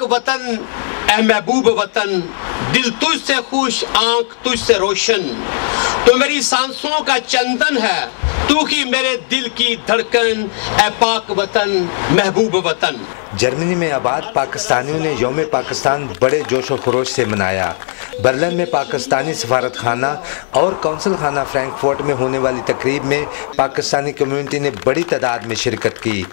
पाक वतन ए महबूब वतन, दिल तुझसे खुश आंख तुझसे रोशन, तो मेरी सांसों का चंदन है, तू ही मेरे दिल की धड़कन ए पाक वतन महबूब वतन। जर्मनी में आबाद पाकिस्तानियों ने यौम पाकिस्तान बड़े जोश व खरोश से मनाया। बर्लिन में पाकिस्तानी सफारत खाना और कौंसल खाना फ्रैंकफर्ट में होने वाली तकरीब में पाकिस्तानी कम्युनिटी ने बड़ी तादाद में शिरकत की।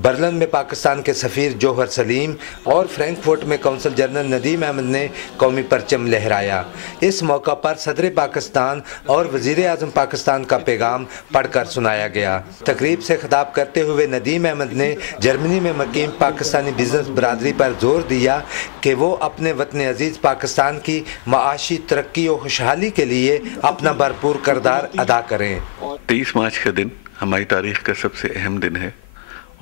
बर्लिन में पाकिस्तान के सफ़ीर जौहर सलीम और फ्रैंकफर्ट में कौंसल जनरल नदीम अहमद ने कौमी परचम लहराया। इस मौका पर सदर पाकिस्तान और वज़ीर आज़म पाकिस्तान का पैगाम पढ़कर सुनाया गया। तकरीब से खिताब करते हुए नदीम अहमद ने जर्मनी में मकीम पाकिस्तानी बिजनेस बरादरी पर जोर दिया कि वो अपने वतन अजीज़ पाकिस्तान की माशी तरक्की और खुशहाली के लिए अपना भरपूर किरदार अदा करें। 23 मार्च का दिन हमारी तारीख़ का सबसे अहम दिन है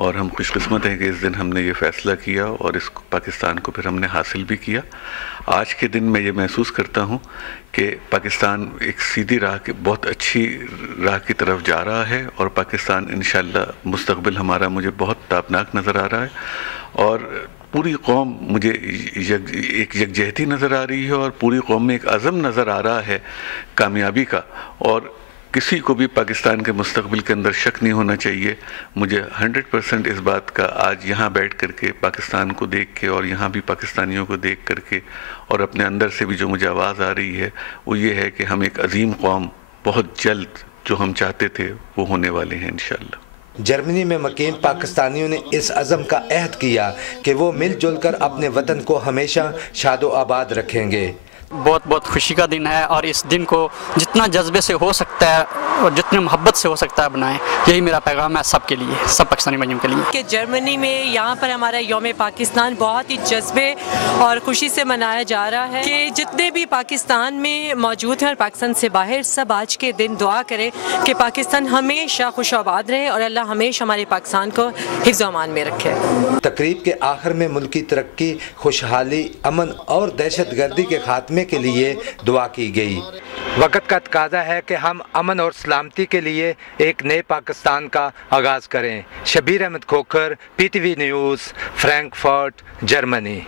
और हम खुशकिस्मत हैं कि इस दिन हमने ये फ़ैसला किया और इस पाकिस्तान को फिर हमने हासिल भी किया। आज के दिन मैं ये महसूस करता हूँ कि पाकिस्तान एक सीधी राह की बहुत अच्छी राह की तरफ जा रहा है और पाकिस्तान इंशाअल्लाह मुस्तक़बिल हमारा मुझे बहुत ताबनाक नज़र आ रहा है और पूरी कौम मुझे एक यकजहती नज़र आ रही है और पूरी कौम में एक अज़म नज़र आ रहा है कामयाबी का और किसी को भी पाकिस्तान के मुस्तक़बिल के अंदर शक नहीं होना चाहिए। मुझे 100% इस बात का आज यहाँ बैठ करके पाकिस्तान को देख के और यहाँ भी पाकिस्तानियों को देख करके और अपने अंदर से भी जो मुझे आवाज़ आ रही है वो ये है कि हम एक अजीम कौम बहुत जल्द जो हम चाहते थे वो होने वाले हैं इंशाअल्लाह। जर्मनी में मकीम पाकिस्तानियों ने इस अज़म का अहद किया कि वो मिलजुल कर अपने वतन को हमेशा शादो आबाद रखेंगे। बहुत बहुत खुशी का दिन है और इस दिन को जितना जज्बे से हो सकता है और जितने मोहब्बत से हो सकता है बनाएं, यही मेरा पैगाम है सबके लिए, सब पाकिस्तानी भाइयों के लिए। कि जर्मनी में यहाँ पर हमारा यौम पाकिस्तान बहुत ही जज्बे और खुशी से मनाया जा रहा है कि जितने भी पाकिस्तान में मौजूद हैं और पाकिस्तान से बाहर सब आज के दिन दुआ करें कि पाकिस्तान हमेशा खुश आबाद रहे और अल्लाह हमेशा हमारे पाकिस्तान को हिफ्ज़ अमान में रखे। तकरीब के आखिर में मुल्क की तरक्की, खुशहाली, अमन और दहशत गर्दी के खात्मे के लिए दुआ की गई। वक्त का तकाज़ा है कि हम अमन और सलामती के लिए एक नए पाकिस्तान का आगाज़ करें। Shabbir Ahmed Khokhar, PTV news, Frankfurt, Germany.